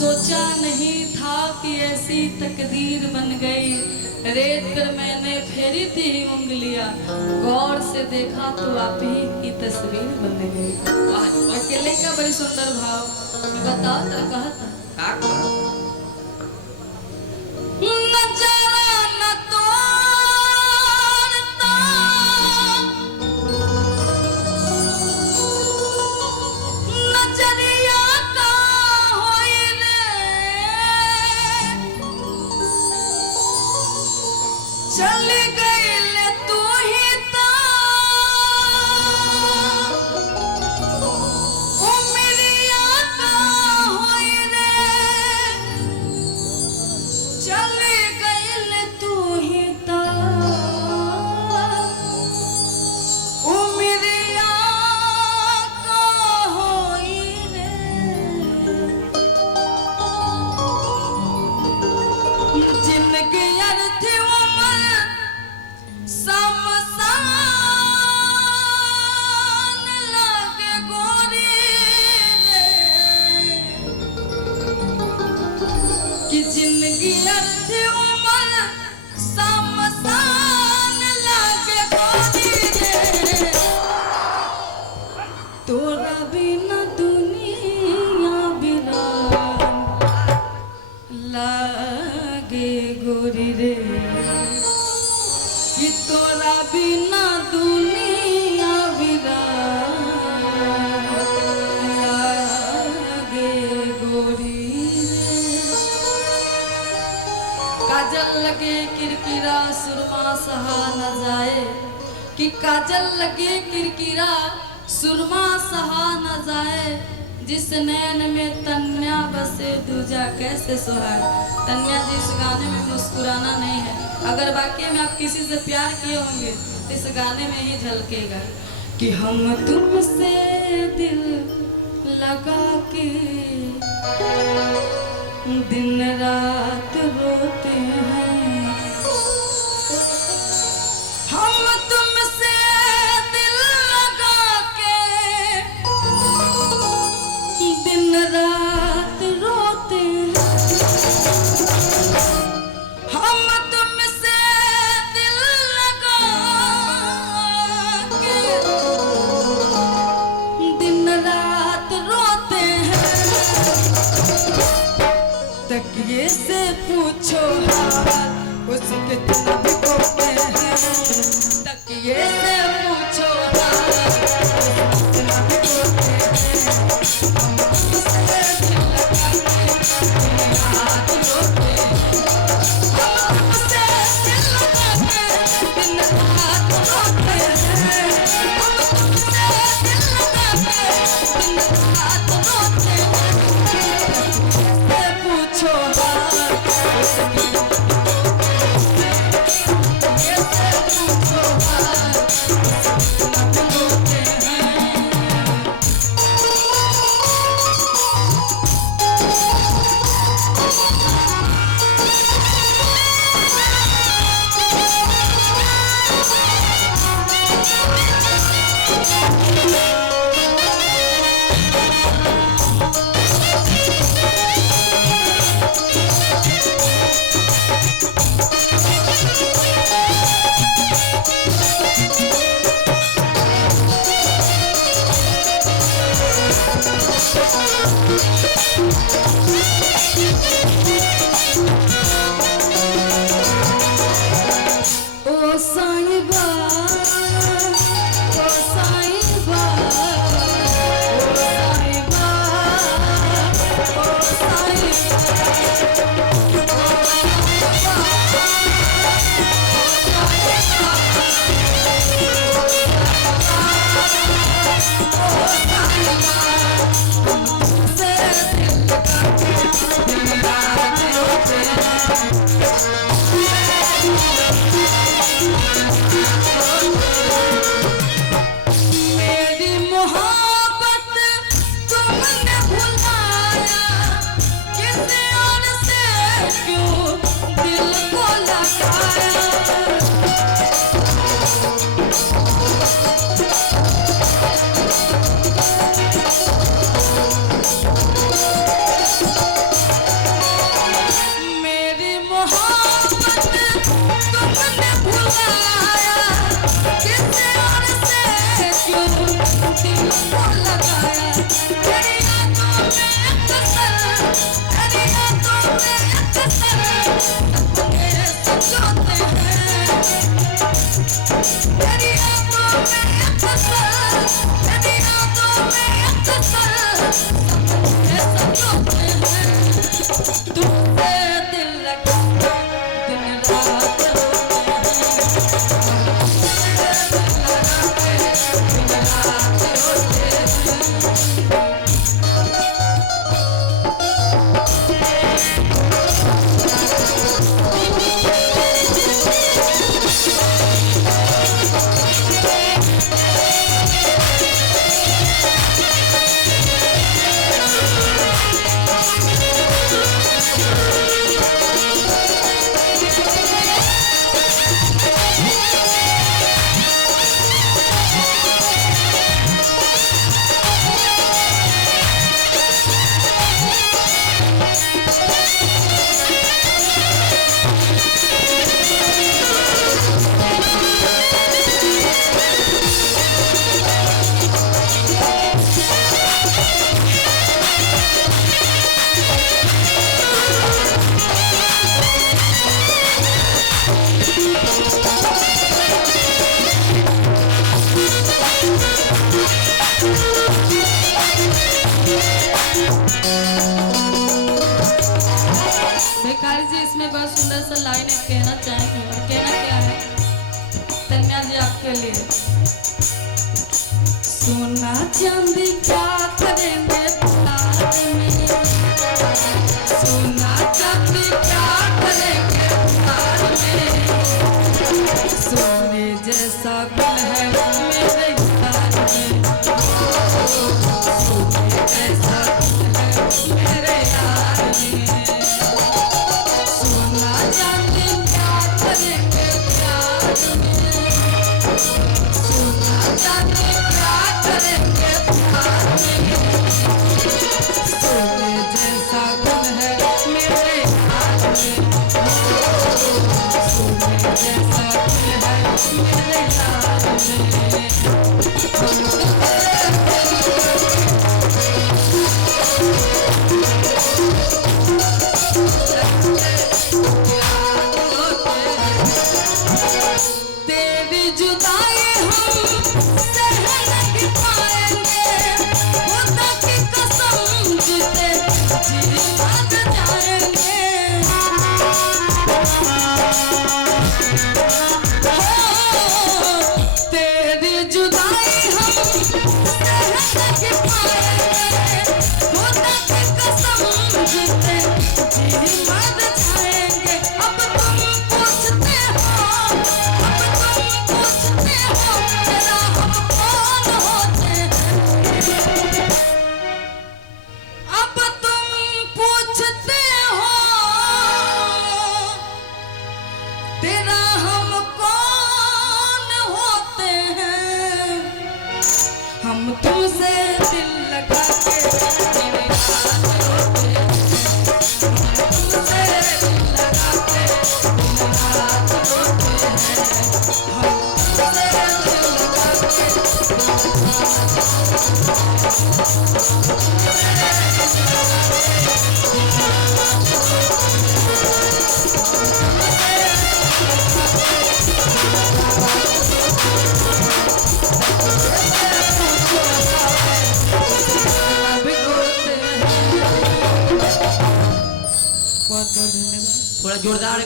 सोचा नहीं था कि ऐसी तकदीर बन गई। रेत कर मैंने फेरी थी उंगलियां, गौर से देखा तो आप ही की तस्वीर बन गई। अकेले का बड़ी सुंदर भाव बताओ तो कहता चली गई ले तू ही ता उमरिया का होई रे। चली गई ले तू ही ता उमरिया का होई रे। जिंदगी अर्थ जिंदगी अर्थ उम्र समसान लागे गोरी रे। तोरा बिना दुनिया वीरान लागे गोरी रे। कि तोरा बिना दुनिया वीरान लागे गोरी। काजल लगे किरकिरा सुरमा सहा न जाए। कि काजल लगे किरकिरा सुरमा सहा न जाए। जिस नैन में तन्या बसे दूजा कैसे सुहाए। तन्या जी इस गाने में मुस्कुराना नहीं है। अगर वाकई में आप किसी से प्यार किए होंगे तो इस गाने में ही झलकेगा कि हम तुमसे दिल लगा के दिन रात रोते हैं। हम तुमसे दिल लगा के दिन रात रोते हैं। हम तुमसे दिल लगा के दिन रात रोते हैं। तकिए से पूछो हाल उसके तलब को हैं। तकिए से पूछो हाल उसके तलब को हैं। हम तुमसे दिल लगा के रात रोते हैं। हम तुमसे दिल लगा के दिन रात रोते हैं। हम तुमसे दिल लगा के दिन रात रोते हैं। पूछो से दिल लगा के दिन रात बिहारी जी इसमें बहुत सुंदर सा लाइन एक कहना चाहेंगे और कहना क्या है तन्या जी आपके लिए। सोना चांदी क्या करेंगे प्यार में, सोना चांदी क्या करेंगे प्यार में, सोने जैसा गुल है मेरे यार में, सोने जैसा गुल है मेरे यार में, सोना चांदी क्या करेंगे प्यार में, सोना चांदी क्या करेंगे प्यार में, सोने जैसा गुल है मेरे यार में, सोने जैसा गुल है मेरे यार में। तेरी जुदाई हम सह नहीं पाएंगे, खुदा की कसम जीते जी भाग जाएंगे, तेरी जुदाई हम सह नहीं पाएंगे, खुदा की कसम जीते जी भाग जाएंगे। अब तुम पूछते हो, अब तुम पूछते हो तेरा हम कौन होते हैं, अब तुम पूछते हो तेरा हम कौन होते हैं, हम तुमसे दिल लगा के मेरे याद होते हैं, हम तुमसे दिल लगा के दिन रात होते हैं, हम तुमसे दिल लगा के भी होते हैं। बहुत बहुत धन्यवाद। थोड़ा जोरदार